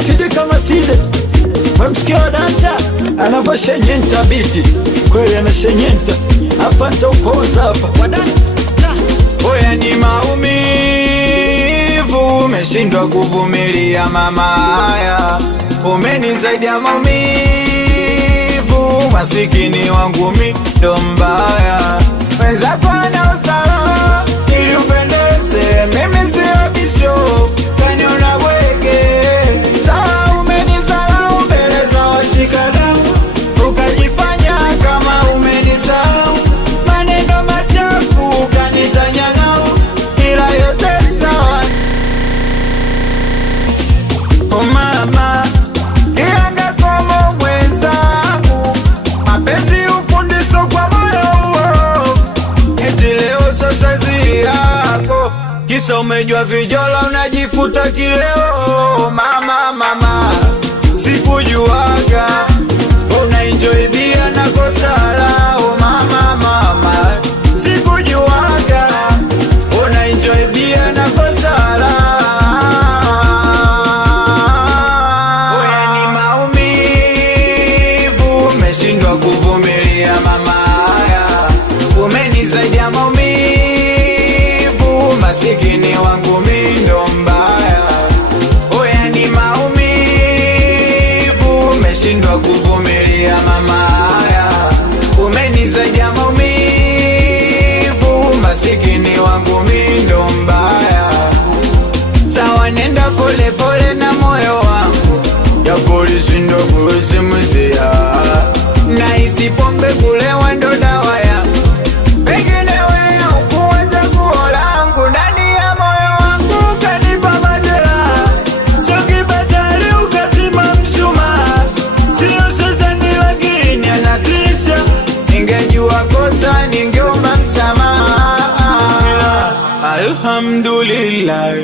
Side kama side. Mamsikia danta anavaa shenyenta biti. Kweli ana shenyenta. Hapa nitaupoza hapa. Oya ni maumivu, umeshindwa kuvumilia mama haya. Umenizaidia maumivu, masikini wangu mi ndo mbaya. Wenzako ana usalama, ili upendeze, mimi sio bisho, kaniona bwege. Sawa umenisalau mbele za washikadau, ukajifanya kama umenisahau. Maneno machafu ukanitanyang'au, ila yote sawa. Oh mama, kianga komo mwenzangu, mapenzi ufundisho kwa moyo huo. Eti leo sasa zi yako, kisa umejua vijola unajikuta kileo. Mama, sikujuaga unaenjoy bia na kosala. Oh mama, sikujuaga unaenjoy bia na kosala. Oya ni maumivu, umeshindwa kuvumilia mama haya. Umenizaidia maumivu, masikini wangu mi ndo mbaya. Oya ni maumivu, umeshindwa kuvumilia mama haya. Umenizaidia maumivu, masikini wangu mi ndo mbaya. Sawa nenda pole pole na moyo wangu, ya polisi ndo kuisimizia. Na isi pombe kulewa ndo dawa yangu, pengine wewe ukuwa chaguo langu. Ndani ya moyo wangu kanipa majeraha, sio kibatari ukazima mshumaa. Sio shetani lakini anatisha, ningejua kosa ningeomba msamaha. Alhamdulillah,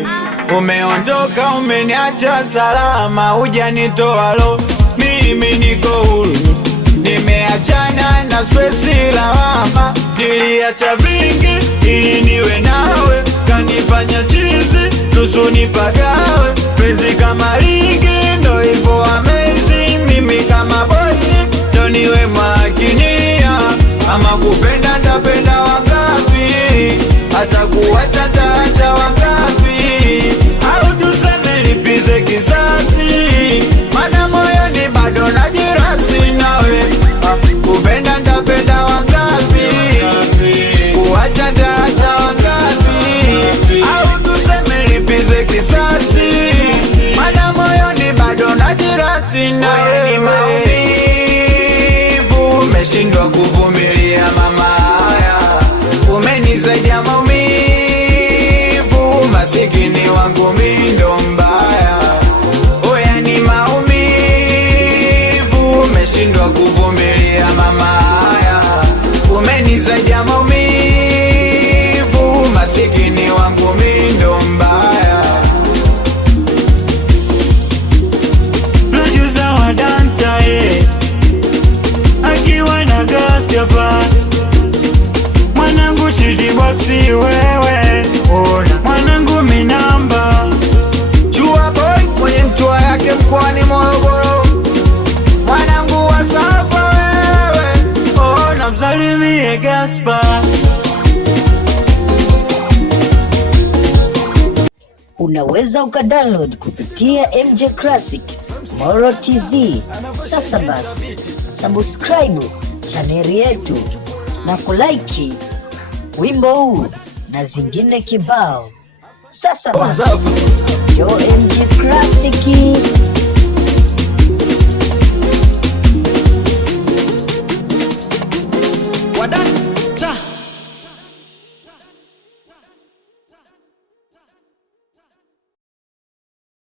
umeondoka umeniacha salama, hujanitoa lo, mimi niko huru. Nimeachana na stresi lawama, niliacha vingi ili niwe nawe. Kanifanya chizi nusu nipagawe, penzi kama ligi ndo hivyo amazing. Mimi kama boy ndo niwe makinia, ama kupenda ndapenda wangapi, hata kuwacha taacha wangapi. Au tuseme lipize kisasi, mana moyoni bado najirasi nawe. Kupenda ndapenda wangapi, kuwacha taacha wangapi. Au tuseme lipize kisasi, mana moyoni bado najirasi nawe. Ni maumivu, umeshindwa kuvumilia mama haya. Umenizaidia maumivu, masikini wangu mi ndo mbaya. Oya ni maumivu, umeshindwa kuvumilia mama haya. Umenizaidia maumivu, masikini wangu mi ndo mbaya. Producer wa Danta akiwa na gafyapa, mwanangu Shidi Boxi wewe, ona mwanangu Minamba, Chua boy mwenye mchua yake mkoani Morogoro, mwanangu wa Safa wewe, ona msalimie Gaspar. Unaweza ukadownload kupitia MJ Classic Moro TZ. Sasa basi, subscribe chaneli yetu na kulike wimbo huu na zingine kibao. Sasa basi, jo MJ Classic. Wadani